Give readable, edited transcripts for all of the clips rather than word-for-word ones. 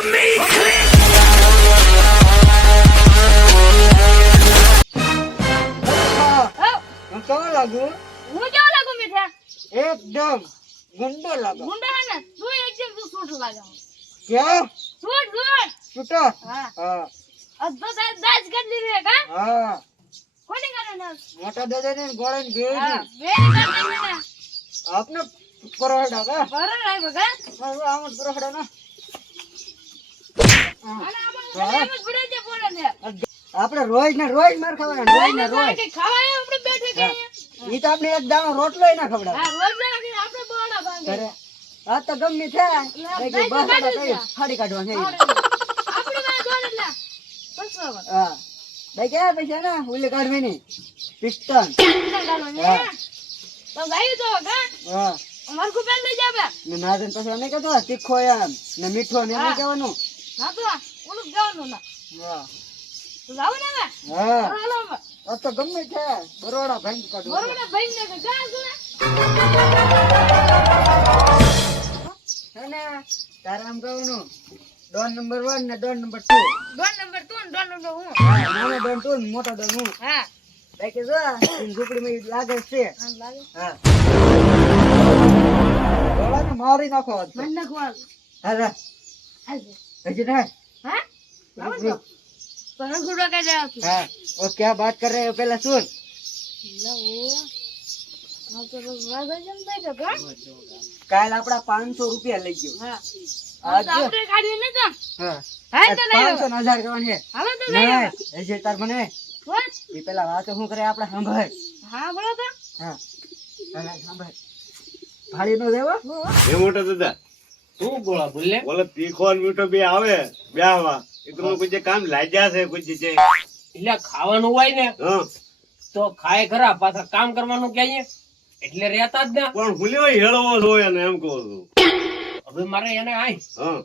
હું કેવો લાગુ? હું કેવો લાગુ મીઠા? એકદમ ગુંડો લાગો. ગુંડા હે ને તું એકદમ તું છૂટ લાગે. ક્યાં? છૂટ. છૂટો? હા. હા. અધો દાજ કરી દીધી કા? હા. કોની કરે ને? મોટા દાદાને ગોળે ને બેય હા, ને. બે કરી દીધી ને. આપને પરોડા કા? બરાબર આય બગા. હા, આમ પરોડા ના. અને આમાં એમ જ પડે છે બોલે ને. આપણે રોજ ને રોજ માર ખાવાના, રોજ ને રોજ. કે ખાવાય આપણે બેઠે કે ઈ તો આપણે એક દાણો રોટલોય ના ખવડાવે. હા રોજ ના આપણે બોડા ભાંગે. અરે આ તો ગમે છે કે બહાર કઈ ફાડી કાઢવા છે. આપણે માં દોડ લે. બસ હા. દઈ ગયા પૈસા ના ઉલી કાઢવી ની પિસ્તન. હા. તો ગાયું તો કા? હા. અમાર કો પેલ લઈ જાવે. ને નાજન પછી અમે કહેતો તીખો એમ ને મીઠો ને એમ કહેવાનું. હા તો ઓલું જવાનું ના. હા. તો જાવ ને હવે. હા. હાલો હવે. આ તો ગમે છે બરોડા ભાંગ કાઢવા. બરોડા ભાઈ ને જા સુને. અને તારે આમ કહેવાનું ડોન નંબર 1 ને ડોન નંબર 2. ડોન નંબર 2 ને ડોન નંબર હું. હા, નાનો ડોન 2 ને મોટો ડોન હું. હા. ભાઈ કે જો ઈન ઝૂંપડી માં લાગે છે. હા લાગે. હા. ડોળાને મારી નાખો આજ તો. મન નખવાલ. હા. હાજે. હજી ના. હા? આવો તો. પર ગુડો કે જાવ તું. हाँ वो क्या बात कर रहे हो पहले सुन લો. હા તો વાગા જમ દે તો કા? काल આપડા 500 રૂપિયા લઈ ગયો હા. આજ તો આપણે કાઢી ને તો. હા હા તો લઈ 500 ને 1000 કરવાનું છે હાલો તો લઈ નહીં આવો. હજી તાર મને what? ઈ પેલા વાતો શું કરે આપણે સાંભળ હા બોલો તો. હા અને સાંભળ ભાડી નો દેવો એ મોટા દાદા શું બોલા બોલે બોલે તીખો ને મીઠો બે આવે બ્યાહવા એ તમને કોઈ જે કામ લાગ્યા છે કોઈ જે એટલે ખાવાનું હોય ને હા તો ખાય ખરા પાછા કામ કરવાનું ક્યાં એટલે રહેતા જ ના. પણ હું લેવા હેળવો છો એને એમ કહું છું હવે મારે એને આય હા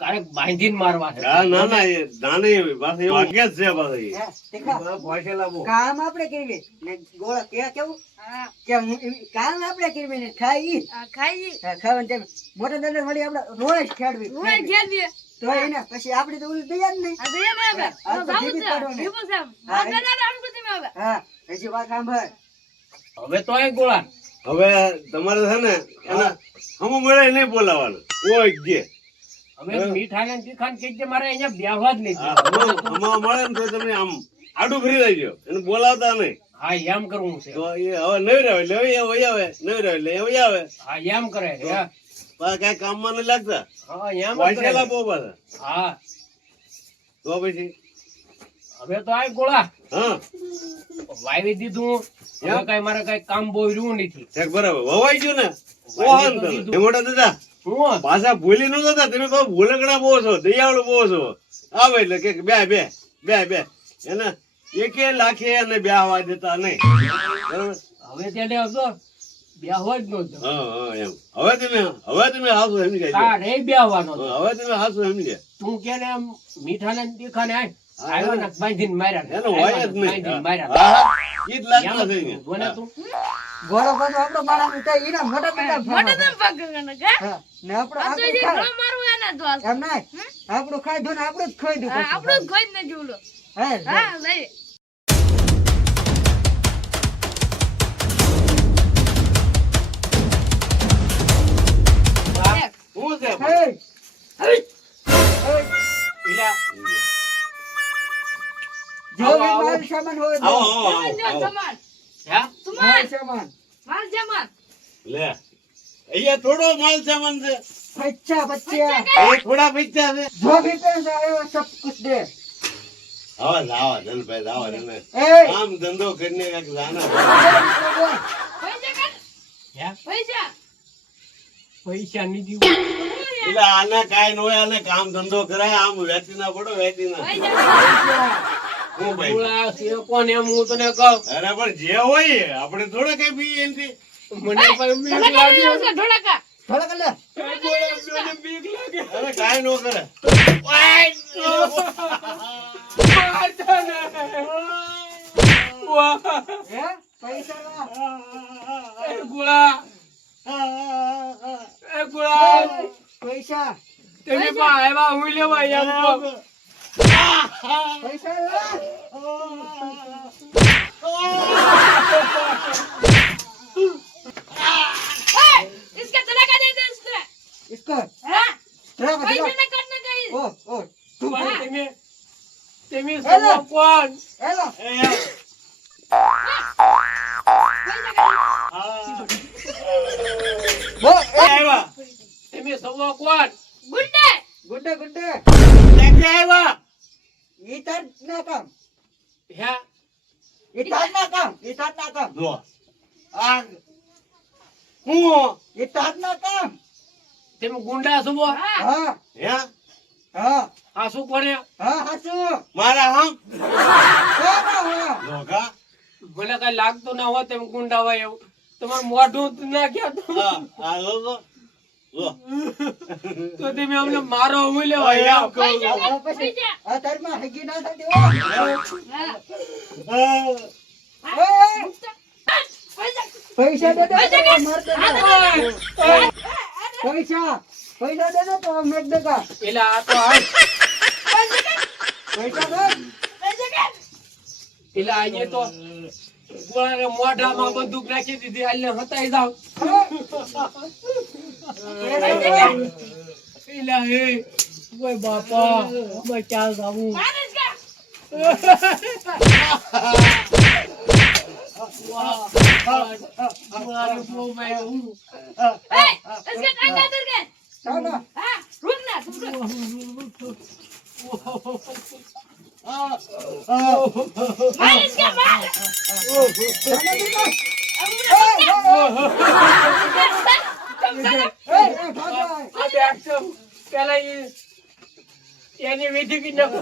ક્યારેક બાંધીને મારવા છે. હા ના ના એ નાની પાસે એવું વાગે જ છે પાછા એ. હા દેખા બધા ભોસેલા બહુ. કામ આપણે કરવી ને ગોળા કે કેવું હા. કે કામ આપણે કરવી ને ખાઈ આ ખાઈ. ખાવાનું તેમ મોટા દાદા વળી આપણે રોજ ખેડવી હું ઘેર દે. તો એને પછી આપણે તો ઓલું દઈ જ નહીં આ દે ને હવે. આ તો જાવ જીવી છે. કાઢો ને. જીવું છે. હા, આ બેના આડું બધું મે હવે. હા હજી વાત સાંભળ હવે તો એ ગોળા હવે તમારે છે ને એના હમું મળે નહીં બોલાવાનું કોઈ જે હવે મીઠા ને તીખા ને કઈ મારે અહીંયા બેહવા જ નહીં. હમું મળે ને તો તમે આમ આડું ફરી લેજો એને બોલાવતા નહીં હા એમ કરવું છે. તો એ હવે નહીં રહે એટલે હવે વહી આવે નહીં રહે એટલે વહી આવે હા એમ કરે છે. પાછા કઈ કામમાં નહીં લાગતા હા એમ જ કરે વાંચેલા છે. બહુ પાછા હા તો પછી હવે તો આ ગોળા હા વાવી દીધું. હવે કઈ મારે કઈ કામ બહુ રહ્યું નથી. એક બરાબર વવાઈ ગયું ને ઓહન તમે. એ મોટા દાદા હું પાછા ભૂલી નો જતા તમે કહો ભૂલકડા બહુ છો દયાળુ બહુ છો આવે એટલે કે બે બે બે બે એને એકે લાખે અને બે હવા દેતા નહીં બરાબર હવે તેને હતો બેહવા જ નતો. હા હા એમ હવે તમે હાસુ સમજી ગયા તારે બેહવાનો હતો. હવે તમે હાસુ સમજી ગયા તું કે ને આમ મીઠા ને તીખા ને આવ્યો ને બાંધીને માર્યા. એનો હોય જ નહીં બાંધીને માર્યા. હા ઈ જ લાગતા થઈ ગયા બોલે તું ગોળો પાછો આપણો માણસ તો એના મોટા મોટા મોટે તો પગને કા? હા ને આપણો આ તો આપણું જે ખાય ન મારવું એના તો આ. એમ નહીં આપણું ખાધું ને આપણું જ ખાઈ દઉં હા, આપણું જ ખોઈ જ નથી ઓલો. હા હા લઈ. શું છે પેલા જો આવો, બી આવો. માલ સામાન હોય તો આવો આવો આવો જો આવો સમાન. હે સમાન. માલ સામાન માલ જમાન. લે અહીંયા થોડો માલ સામાન છે બચ્ચા બચ્ચા એ થોડા પૈસા છે જો भी पैसा आएगा सब कुछ दे આવા ધનભાઈ આવા ધન ए કામ ધંધો કરીને કાંઈક જાના પૈસા કાઢ. હે પૈસા. પૈસા નહીં દીધું. એટલે આને કાંઈ ન હોય આને કામ ધંધો કરાય આમ વેચી ના પડો વેચી ના પૈસા. હું ભાઈ ગોળા છે કોને એમ હું તને કહું. અરે પણ જે હોય આપણે થોડા કઈ પીએ એમથી મને પણ બીક ધોળકા લાગે. લેવા છે, ધોળકા. थोड़ा कर ले મને બીક લાગે. અરે કાંઈ નો કરે મારતા ને. વાહ. ए पैसा ला એ ગોળા. એ ગોળા. पैसा તમે પણ આવ્યા હું લેવા એમ કહો. પૈસા લે. इसका तलाक दे दे उसको इसको हाँ तेरा पैसे बता न करने चाहिए ओ ओ तू પણ તમે હેલો. સૌ કોણ? हेलो बोल આવ્યા તમે સૌ કોણ? गुंडे गुड्डे गुड्डे ક્યાંથી આવ્યા इधर ना काम હે इधर ना काम જો આ હું इधर ना काम તમે ગુંડા છો? हाँ हाँ હે हाँ આ શું કોને? हाँ हंसू મારા હમ हाँ જોગા ભલે કઈ લાગતું ના હોય તેમ ગુંડા હોય એવું તમારું મોઢું નાખ્યા તો આ લો લો તો તમે અમને મારો હું લેવા એમ કહો છો. पैसे अतर में हगी ना था हाँ पैसा दे दे पैसा तो मरते हाँ, ना पैसा पैसा दे दे तो हम रख देगा પેલા આ તો હાલ पैसा दे પેલા અહીંયા તો ગોળાને મોઢામાં બંદૂક નાખી દીધી હાલને હતાઈ જાવ પેલા હે ઓય બાપા અમે ક્યાં જાવું मार इसका મારું બહુ ભાઈ इसका अंडा दे के चलो हाँ रुक ना तुम रुक मार इसका मार આ બેગ તો પેલા એની વિધિ કી નાખો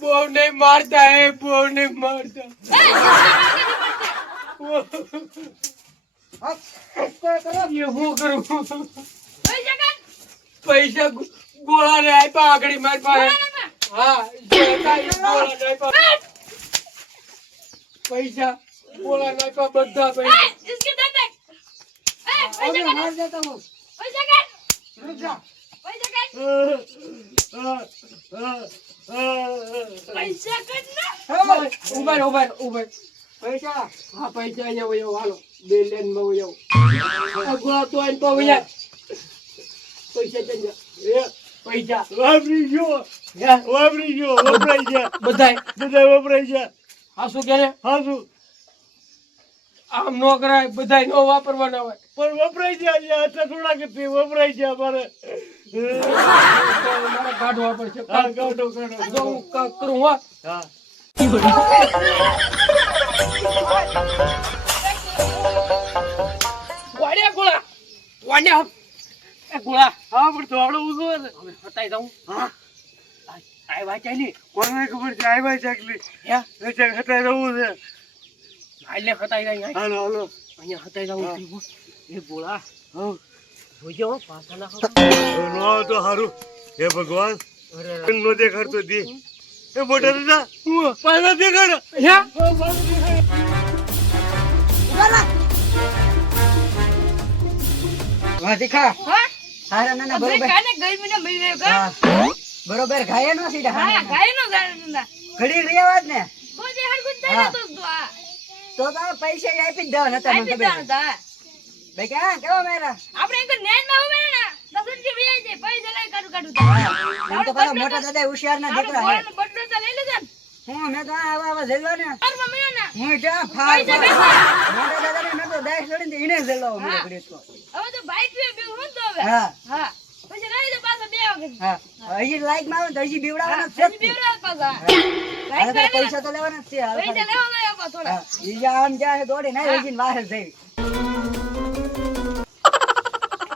બહુ નહીં મારતા હે બહુ નહીં મારતા ये હું કરું પૈસા ગોળાને આપ્યા આગળ મારી પાસે હા જે હતા એ ગોળાને આપ્યા પૈસા ગોળાને આપ્યા બધા પૈસા इसके दे दे अभी मार देता हूँ पैसा कर रुक जा पैसा कर ना ઉભર पैसा હા પૈસા અહીંયા વયો હાલો બે લેન માં વયો આ ગોળા તો આઈને તો વયા પૈસા ચંજા એ પૈસા વાપરી ગયો હે વાપરી ગયો વપરાઈ ગયા બધાય બધા વપરાઈ ગયા આ શું કે હાસુ આમ નો કરાય બધાય નો વાપરવાના હોય પણ વપરાઈ ગયા છે આટલા થોડા કે તે વપરાઈ ગયા મારે મારે કાઢવા પડશે હા કાઢો કાઢો જો હું કરું હો હા વાડ્યા ગોળા વાડ્યા એ ગોળા હા પણ થોડો ઊંધો ને હવે હટાઈ જાઉં હા આય વાચાલી કોને ખબર છે આવ્યા ચાકલી હે એટલે હટાઈ રહું છે આલે હટાઈ જાય હાલો હાલો અહીંયા હટાઈ જાઉં એ ગોળા હા જોજો પાછા ના નો તો હારું હે ભગવાન નો દેખાડતો દે એ મોટા દાદા પાછા દેખાડ હે वहाँ दिखा हाँ हारा ना ना अब बरोबर खाने घर में ना मिल रहे का हाँ बरोबर खाया ना सीधा हाँ हाँ खाए ना जाने घड़ी रही आवाज ने तो जे हर कुछ दे हाँ। तो दो आ तो पैसे आई भी दो नता आई मन भी खबर जान था भाई क्या क्या मेरा આપણે એક નેન માં ઉભા રહેના દસન કે વ્યાજ દે પૈસા લઈ કાઢું કાઢું हम तो पता मोटा दादा होशियार ना दिखरा है બડ્ડો તો લઈ લેજે हूं मैं तो आवा आवा झेलवा ने और મમ્મી ના हूं जा फाड़ पैसा कैसा मोटा दादा ने मैं तो दाई छोड़ी दे इने झेलवा मेरे हाँ। घड़ी तो હવે તો બાઈક पे भी હું તો હવે हां હા પછી લઈ દે પાછા બે વખત हां अही लाइक में तो अही बीवડાवाना હા છે બીવરા પાછા अरे બાઈક तो पैसा तो लेवाना છે પૈસા લેવા ગયો થોડા हां ये जा हम जा है दौड़ी नहीं लेकिन बाहर से